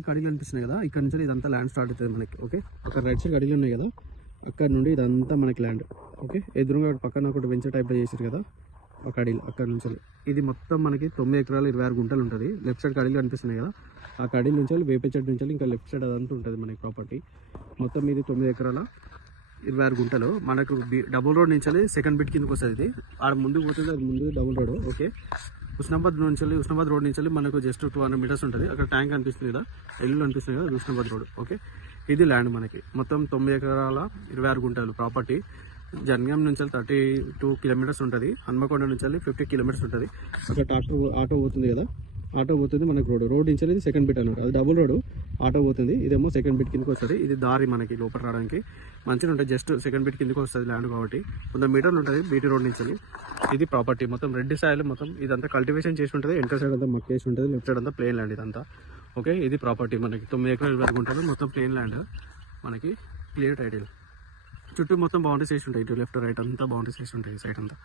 కడిగలు అనిపిస్తున్నాయి కదా, ఇక్కడ నుంచి ఇదంతా ల్యాండ్ స్టార్ట్ అవుతుంది మనకి. ఓకే, అక్కడ రైట్ సైడ్ కడిగలు ఉన్నాయి కదా, అక్కడ నుండి ఇదంతా మనకి ల్యాండ్. ఓకే, ఎదురుగా పక్కన ఒకటి వెంచర్ టైప్లో చేశారు కదా ఆ కడీలు, అక్కడ నుంచి ఇది మొత్తం మనకి 9 ఎకరాలు 26 గుంటలు ఉంటుంది. లెఫ్ట్ సైడ్ కడీలు కనిపిస్తున్నాయి కదా, ఆ కడీల నుంచి వేపే చెట్టు నుంచి ఇంకా లెఫ్ట్ సైడ్ అదంతా ఉంటుంది మనకి ప్రాపర్టీ. మొత్తం ఇది 9 ఎకరాల 26 గుంటలు. మనకు డబుల్ రోడ్ నుంచి సెకండ్ బిట్ కిందకి వస్తుంది. ఇది ఆడ ముందుకు పోతుంది, అది ముందు double road. Okay, Husnabad road నుంచి మనకు జస్ట్ 200 మీటర్స్ ఉంటుంది. అక్కడ ట్యాంక్ కనిపిస్తుంది కదా, ఇల్లు కనిపిస్తుంది కదా, ఉస్నాబాద్ రోడ్. ఓకే, ఇది ల్యాండ్ మనకి మొత్తం 9 ఎకరాల 26 గుంటలు ప్రాపర్టీ. జనగాం నుంచి 32 కిలోమీటర్స్ ఉంటుంది. హన్మకొండ నుంచి 50 కిలోమీటర్స్ ఉంటుంది. అక్కడ ఆటో పోతుంది కదా, ఆటో పోతుంది మనకి రోడ్ నుంచి ఇది సెకండ్ బిట్ అన్నమాట. అది డబుల్ రోడ్, ఆటో పోతుంది. ఇదేమో సెకండ్ బిట్ కిందకి వస్తుంది. ఇది దారి మనకి లోపల రావడానికి మంచిగా ఉంటుంది. జస్ట్ సెకండ్ బిట్ కిందకి వస్తుంది ల్యాండ్ కాబట్టి 100 మీటర్లు ఉంటుంది బీటీ రోడ్ నుంచి. ఇది ప్రాపర్టీ మొత్తం రెడ్ సాయిల్, మొత్తం ఇదంతా కల్టివేషన్ చేసి ఉంటుంది. వెనక సైడ్ అంతా మక్కేసి ఉంటుంది, లెఫ్ట్ సైడ్ అంతా ప్లేన్ ల్యాండ్ ఇదంతా. ఓకే, ఇది ప్రాపర్టీ మనకి 9 ఎకరాలు 26 గుంటలు మొత్తం ప్లేన్ ల్యాండ్ మనకి. క్లియర్ టైటిల్ చుట్టూ మొత్తం బౌండరీస్ వేసి ఉంటాయి, ఇటు లెఫ్ట్ రైట్ అంతా బౌండరీస్ వేసి ఉంటాయి సైడ్ అంతా.